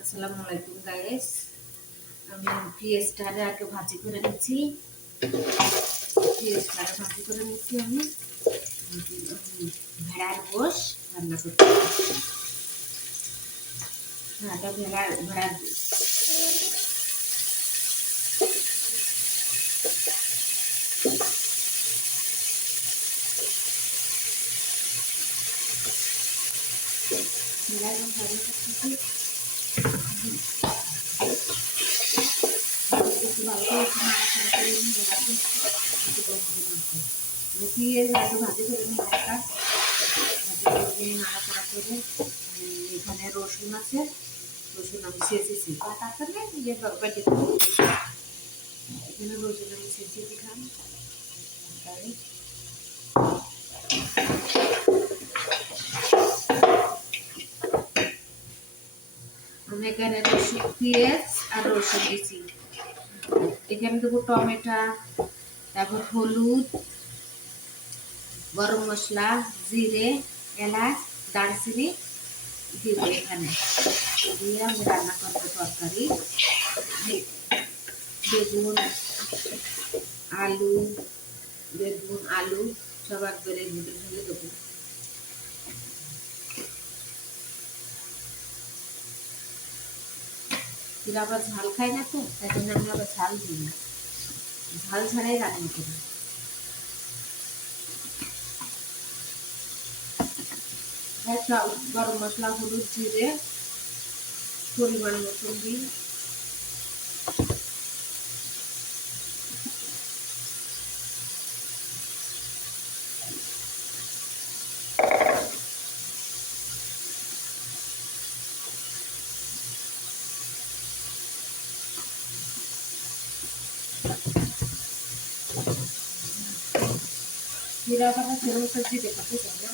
আসসালামু আলাইকুম গাইস। আমি পেঁয়াজটারে আগে ভাজি করে নিচ্ছি। পেঁয়াজটারে ভাজি করে নিচ্ছি আমি ভেড়ার গোশ রান্না করতে। এটা ভেড়ার গোশ। ভেড়ার গোশ রান্না করতেছি। একটু ভালো করে নাড়াচাড়া করে নিই। ভেড়ার গোশ পেঁয়াজ আগে ভাজি করে নিই হালকা। ভাজি করে নিয়ে নাড়াচাড়া করে এখানে রসুন আছে। রসুন আমি ছেঁচেছি, কাটা করে ইয়ে বেটে এখানে রসুন আমি ছেঁচে দিলাম। আমি এখানে রসুন পেঁয়াজ আর রসুন দিচ্ছি। এখানে দেবো টমেটো, তারপর হলুদ, গরম মশলা, জিরে, এলাচ, দারচিনি দিব এখানে। দিয়ে আমি রান্না করবো তরকারি। বেগুন আলু সব একবারে ভেজে ফেলে দেবো। এরা আবার ঝাল খায় না, তো তাই জন্য আমি আবার ঝাল দিই না, ঝাল ছাড়াই রান্না করি। গরম মশলা, হলুদ, জিরে পরিমাণ মতন দিই। জিরা বাটা সেরকম তো জিরে খাতে চাই না,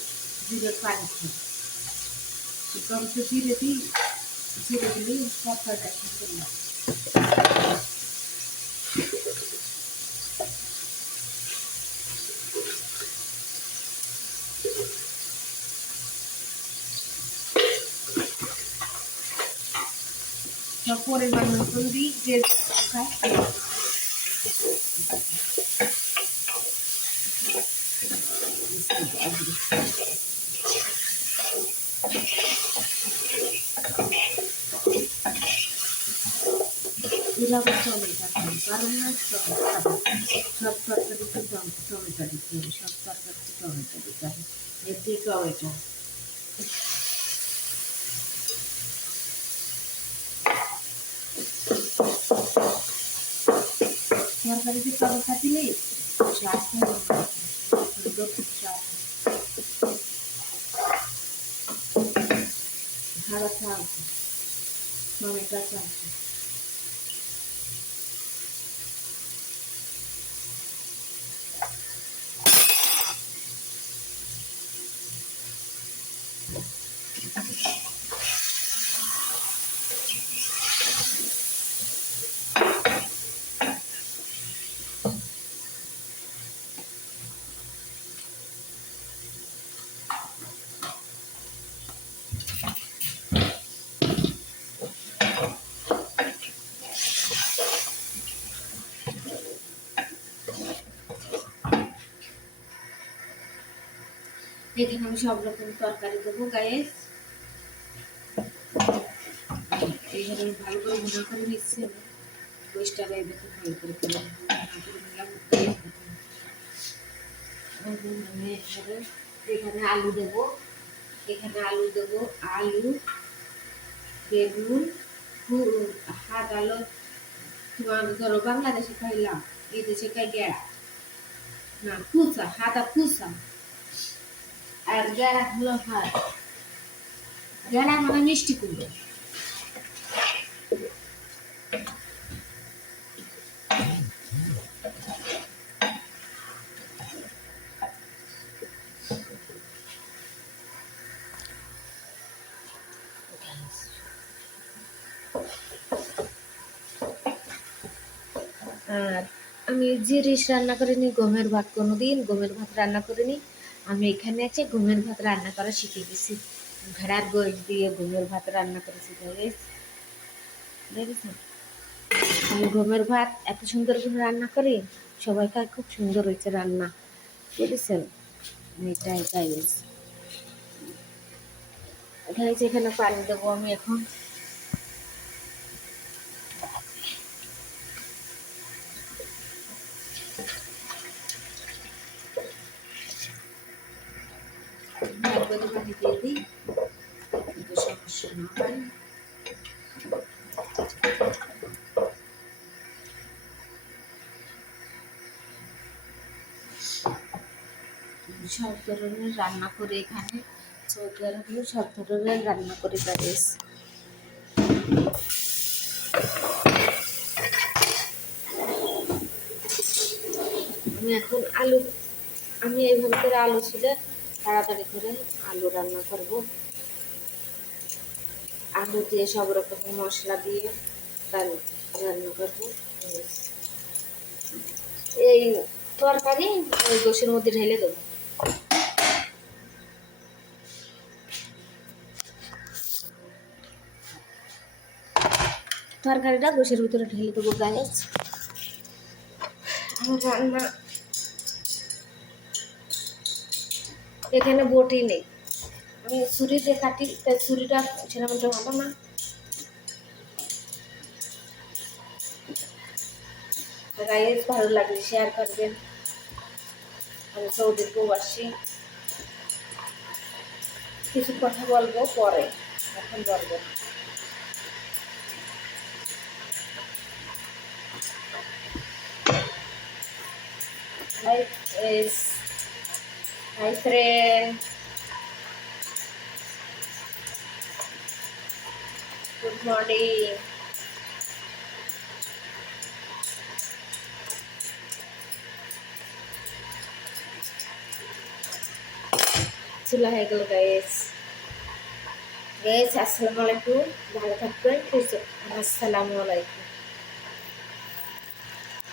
জিরের পানি খাই। কম তো জিরে দিই, জিরে দিলেই তরকারিটা সুন্দর লাগে। সব পরিমাণ মতন দিই, যে খায়। এভাবে টমেটো খাই, কারণ সব তরকারিতে টমেটো দিতে হবে, সব তরকারিতে টমেটো দিতে হবে। এর যে টমেটো তরকারিতে টমেটো দিলেই স্বাদটা ভালো থাকবে। টমেটো চালছে। এখানে আমি সব রকম তরকারি দেবো গাইস। এইখানে আমি ভালো করে গুঁড়া করে নিচ্ছি। গোষ্ঠটা দেখুন ভালো করে নিলাম। এখানে আলু দেবো, আলু, বেগুন, হাত আলু। তোমার ধরো বাংলাদেশে খাইলাম, এই দেশে খাই গেড়া, না ফুচা, হাতা ফুচা। আর গেড়া হলো হাত, গেড়া মানে মিষ্টি কুমড়ো। আর আমি জিনিস রান্না করিনি, গমের ভাত কোনোদিন গমের ভাত রান্না করিনি। আমি এখানে আছে গমের ভাত রান্না করা শিখে গেছি। ভেড়ার গোশ দিয়ে গমের ভাত রান্না করেছি গাইস। দেখেছেন আমি গমের ভাত এত সুন্দর করে রান্না করি, সবাই খায় খুব সুন্দর হয়েছে রান্না, বুঝেছেন? এটাই গাইস, গাইস এখানে পানি দেবো আমি এখন। একবারে পানি দিয়ে দিই, কিন্তু সমস্যা না হয়। সব ধরনের রান্না করে এখানে সৌদি আরবে সব ধরনের রান্না করে গাইস। আমি এখন আলু, আমি এইভাবে করে আলু ছিল তাড়াতাড়ি করে আলু রান্না করব, আলু দিয়ে সব রকমের মশলা দিয়ে তার রান্না করবো। এই তরকারি ওই গোশের মধ্যে ঢেলে দেবো। তরকারিটা গোশের ভিতরে ঢেলে দেবো গাইস। আমার রান্না এখানে বটি নেই, আমি ছুরিতে কাটি, তাই ছুরিটা সেরকম ভালো না। গাইস ভালো লাগলে শেয়ার করবেন। আমি সৌদির প্রবাসী, কিছু কথা বলবো পরে, এখন বলবো না। Hi, is hi friend. Good morning. চুলা হয়ে গেল গাইস। গাইস আসসালামু আলাইকুম, ভালো থাকবেন। আসসালামু আলাইকুম।